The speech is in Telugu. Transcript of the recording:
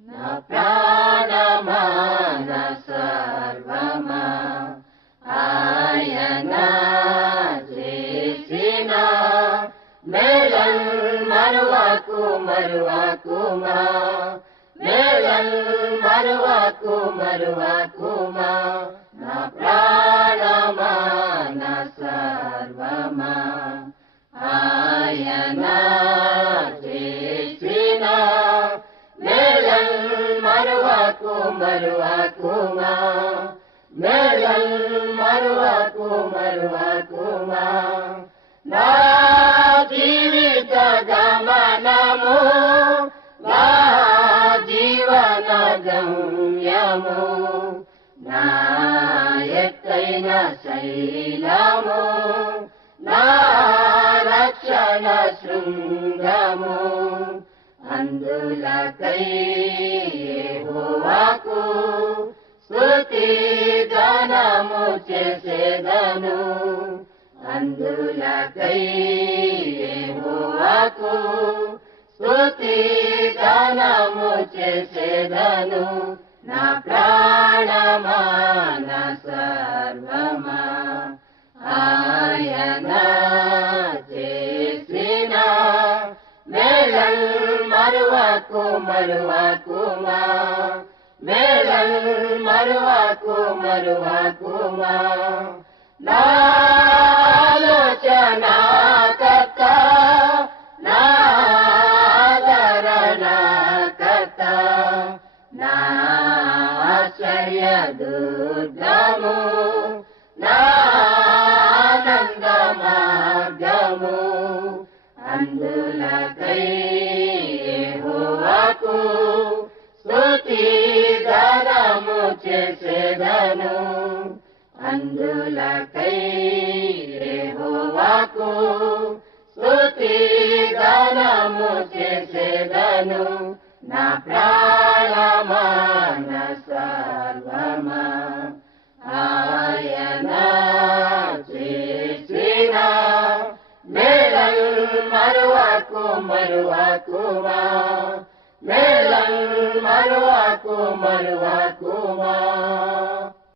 నా ప్రాణమా నా సర్వమా ఆయన చేసిన మేలన్ మరువకుమా మేలన్ మరువకుమా నా ప్రాణమా నా సర్వమా ఆయన చేసిన మేలన్ మరువకుమా మేలన్ మరువకుమా నా జీవిత గమనము నా జీవన గమ్యము నా ఎత్తైన శైలము నా రక్షణ శృంగము అందులకై యెహోవాకు స్తుతి గానము చేసేదను అందులకై యెహోవాకు స్తుతి గానము చేసేదను నా ప్రాణమా నా సర్వమా ఆయన చేసిన మేలన్ మరువకుమా మేలన్ మరువకుమా నా ఆలోచన కర్త నా ఆదరణ కర్త నా ఆశ్రయ దుర్గము నా ఆనంద మార్గము అందులకై యెహోవాకు స్తుతి గానము చేసేదను అందులకై యెహోవాకు స్తుతి గానము చేసేదను నా ప్రాణమా నా సర్వమా ఆయన చేసిన మేలన్ మరువకుమా మేలన్ మరువకుమా